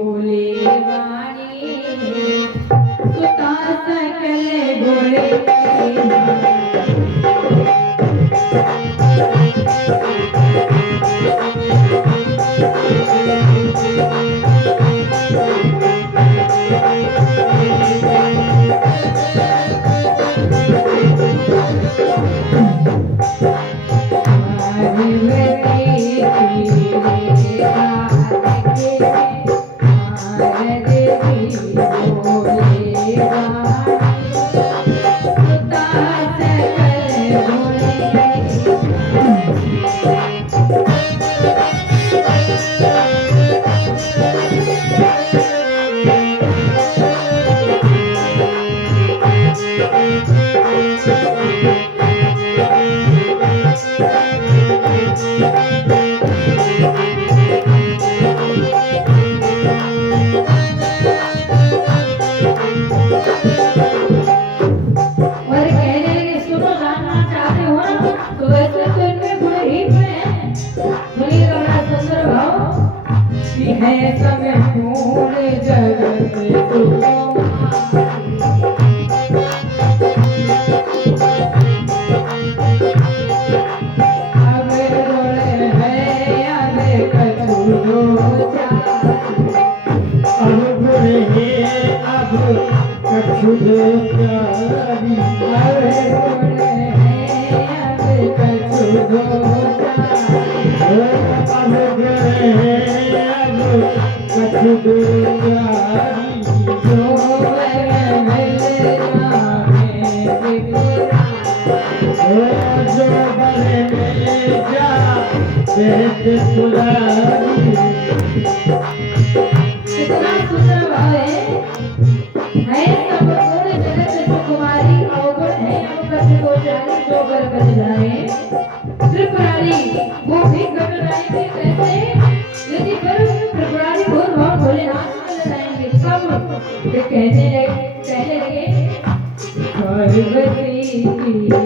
बोले वाणी सुता सकल बोले कितना सुंदर भाव है सब पूरे जगत सुकुमारी अवगुण है अवगुण को जाने जो बर बन जाए त्रिपुरारी वो भी कर जाएंगे कैसे यदि पर त्रिपुरारी भूल भाव भोलेनाथ में लगाएंगे कब ये कहने लगे पार्वती है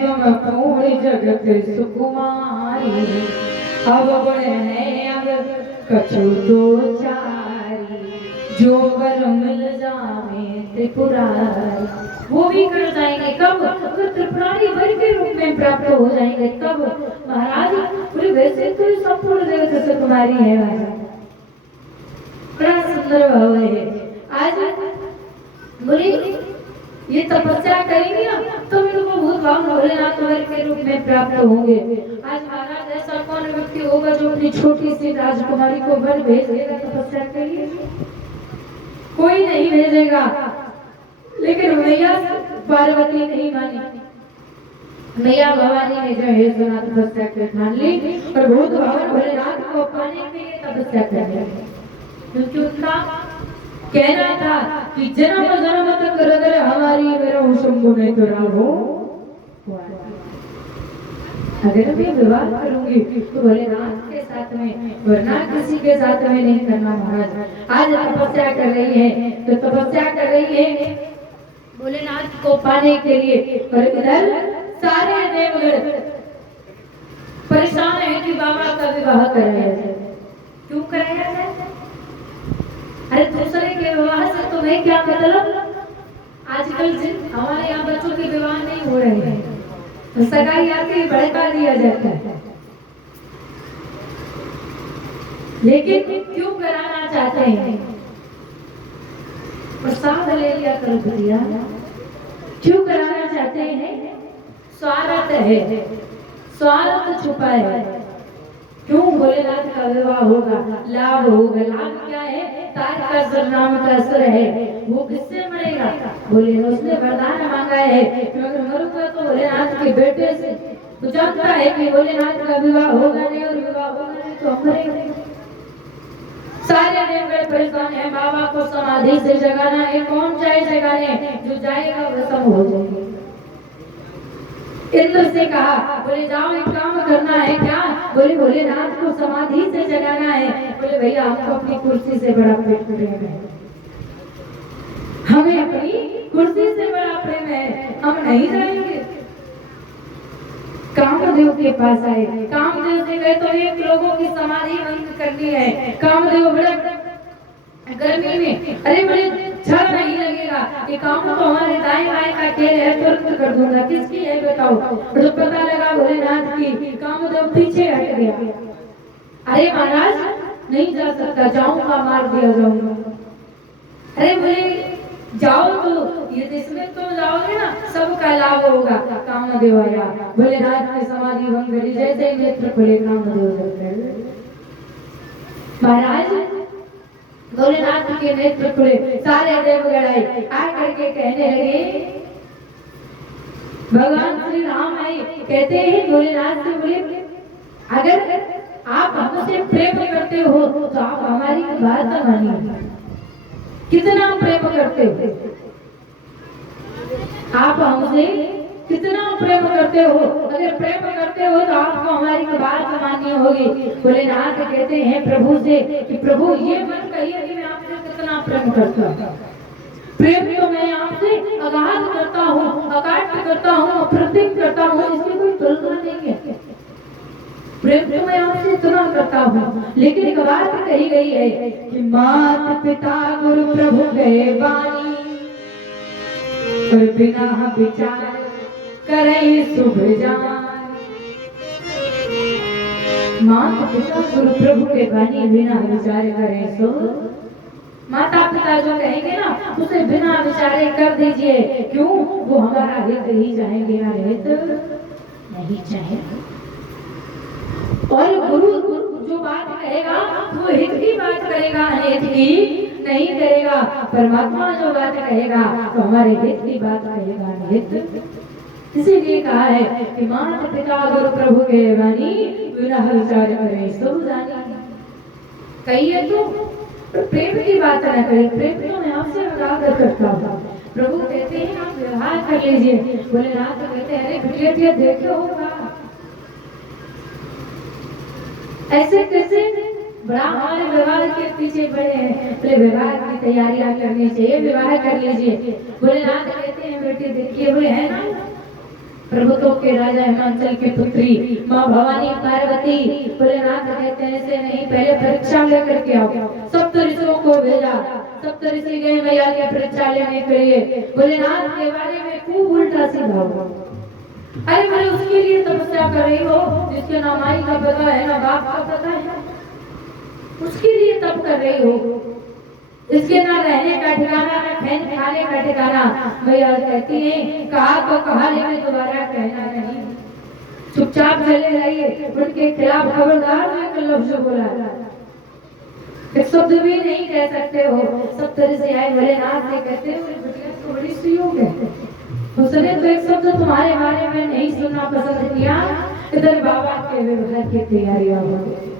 तुम पूर्ण जगत सुकुमारी अवगुण है अब कछु दो चारी जो वर मिल जावे त्रिपुरारी वो भी कर जाएंगे कब अगर त्रिपुरारी वर के रूप में प्राप्त हो जाएंगे तब महाराज बोले वैसे तो संपूर्ण जगत सुकुमारी है बड़ा सुंदर भाव है आज बोले ये तपस्या करेंगे तो मेरे को भूत भाव भोलेनाथ के रूप में प्राप्त होंगे। आज महाराज ऐसा कौन व्यक्ति होगा जो अपनी छोटी सी राजकुमारी को वर भेज देगा तपस्या के लिए? कोई नहीं भेजेगा। लेकिन मैया पार्वती नहीं मानी, मैया भवानी ने जो है सोना तपस्या कर ठान ली और भूत भाव भोलेनाथ को पाने तपस्या कर रहे हैं, क्योंकि उनका कहना था कि जन्म जन्म तक रगर हमारी मेरा शंभु नहीं करा हो। अगर मैं विवाह करूंगी तो भोलेनाथ के साथ में, वरना किसी के साथ में नहीं करना। महाराज आज तपस्या कर रही है, तो तपस्या कर रही है भोलेनाथ को पाने के लिए, और इधर सारे देवगण परेशान है कि बाबा का विवाह कराया जाए। क्यों कराया जाए? अरे दूसरे के विवाह से तुम्हें क्या मतलब? आजकल हमारे यहाँ बच्चों के विवाह नहीं हो रहे हैं, सगाई आके भड़का दिया जाता है। लेकिन क्यों कराना चाहते हैं? प्रसाद ले लिया करो भैया। क्यों कराना चाहते हैं? स्वार्थ है, स्वार्थ छुपा है। क्यों? भोलेनाथ का विवाह होगा, लाभ होगा। लाभ क्या है? तार का असुर नाम का असुर है, वो किससे मरेगा? भोलेनाथ उसने वरदान मांगा है कि अगर मरूंगा तो भोलेनाथ के बेटे से। तो जानता है कि भोलेनाथ का विवाह होगा नहीं, और विवाह होगा नहीं तो हम मरेंगे। सारे देवगण परेशान है, बाबा को समाधि से जगाना है। कौन जाए जगाने? जो जाएगा वो सब हो जाएगा। इंद्र से कहा, बोले जाओ एक काम करना है। क्या? बोले भोलेनाथ को समाधि से जगाना है। बोले भैया हमको अपनी कुर्सी से बड़ा प्रेम है, हमें अपनी कुर्सी से बड़ा प्रेम है, हम नहीं जाएंगे। कामदेव के पास आए, कामदेव से गए तो एक लोगों की समाधि भंग करनी है। कामदेव बड़ा गर्मी में, अरे बोले छल नहीं लगेगा, ये काम तो हमारे दाएं बाएं का खेल है, तुरंत कर दूंगा। किसकी है बताओ? तो पता लगा भोलेनाथ की। कामदेव पीछे हट गया। अरे महाराज नहीं जा सकता, जाऊंगा मार दिया जाऊंगा। अरे बोले जाओ तो ये इसमें तो जाओगे ना, सबका लाभ होगा। कामदेव आया, भोलेनाथ की समाधि भंग करी, जैसे ही नेत्र खुले कामदेव महाराज भोलेनाथ के नेत्र खुले। सारे देवगण आए, आकर के कहने लगे, भगवान श्री राम आए, कहते हैं भोलेनाथ से, बोले अगर आप हमसे प्रेम करते हो तो आप हमारी बात मानिए। कितना प्रेम करते हो आप हमसे? कितना प्रेम करते हो? अगर प्रेम करते हो तो आपको हमारी बात माननी होगी। भोलेनाथ कहते हैं प्रभु से कि प्रभु ये मत कहिए कि मैं आपसे कितना प्रेम करता हूँ। प्रेम तो मैं आपसे अगाध करता हूँ, अकाट्य करता हूँ, अप्रतिम करता हूँ, इसकी कोई तुलना नहीं है। प्रेम तो मैं आपसे इतना करता हूँ, लेकिन एक बात कही गई है कि माता पिता गुरु प्रभु गए वाणी, और बिना विचार करे शुभ जान। माता पिता गुरु प्रभु के वाणी बिना विचार करे सो। माता पिता जो कहेंगे ना उसे बिना विचारे कर दीजिए। क्यों? वो हमारा हित ही चाहेंगे, हित नहीं चाहेंगे। और गुरु जो बात कहेगा वो हित की बात करेगा, अहित की नहीं करेगा। परमात्मा जो बात कहेगा तो हमारे हित की बात कहेगा, अहित। इसीलिए कहा है कि माता पिता गुरु प्रभु के वाणी बिना विचार करे सब जानी। कहिए तो प्रेम की बात न करें, प्रेम तो मैं आपसे आग्रह करता हूँ। प्रभु कहते हैं आप व्यवहार कर लीजिए। भोलेनाथ कहते हैं अरे बिटिया देखे होगा ऐसे कैसे बड़ा हमारे व्यवहार के पीछे पड़े हैं। बोले व्यवहार की तैयारियां करनी चाहिए, व्यवहार कर लीजिए। भोलेनाथ कहते हैं बेटी देखिए, बोले है ना पर्वतों के राजा हिमाचल की पुत्री माँ भवानी पार्वती। भोलेनाथ कहते हैं ऐसे नहीं, पहले परीक्षा लेकर के आओ। सप्त ऋषियों को भेजा, सप्त ऋषि गए मैया की परीक्षा लेने के लिए। भोलेनाथ के बारे में खूब उल्टा सीधा हुआ। अरे बोले उसके लिए तपस्या कर रही हो जिसके ना माई का पता है ना बाप का पता है, उसके लिए तप कर रही हो, इसके ना रहने का ठिकाना ना खाने का ठिकाना। मैया कहती है कहा तो कहा, लेकिन दोबारा कहना नहीं, चुपचाप चले रहिए। उनके खिलाफ खबरदार एक लफ्ज बोला, एक शब्द भी नहीं कह सकते हो। सब तरह से आए भोलेनाथ से कहते हो बड़ी सुयोग है, उसने तो एक शब्द तुम्हारे बारे में नहीं सुनना पसंद किया। इधर बाबा के व्यवहार की तैयारियां हो गई।